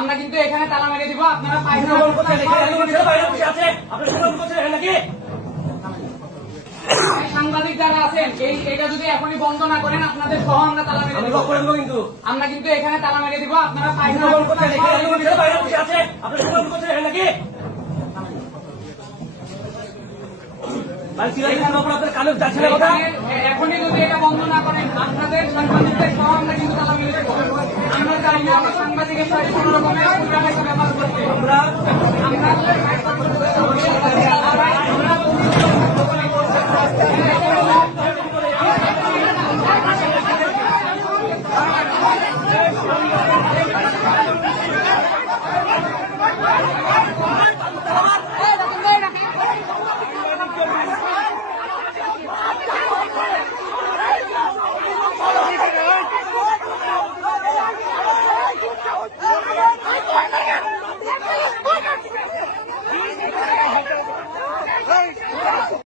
আমরা কিন্তু এখানে তালা মেরে দিব। আপনারা সাংবাদিক যারা আছেন এটা যদি এখনই বন্ধ না করেন আপনাদের সহ আমরা তালা মেরে দিব। কিন্তু আমরা কিন্তু এখানে তালা মেরে দিব। আপনারা এখনই যদি এটা বন্ধ না করেন আপনাদের সাংবাদিকদের সহ আমরা কিন্তু তালা মেরে দেবো। আমরা চাই না সাংবাদিকের সাথে কোনো রকমের ব্যবহার করতে। আমরা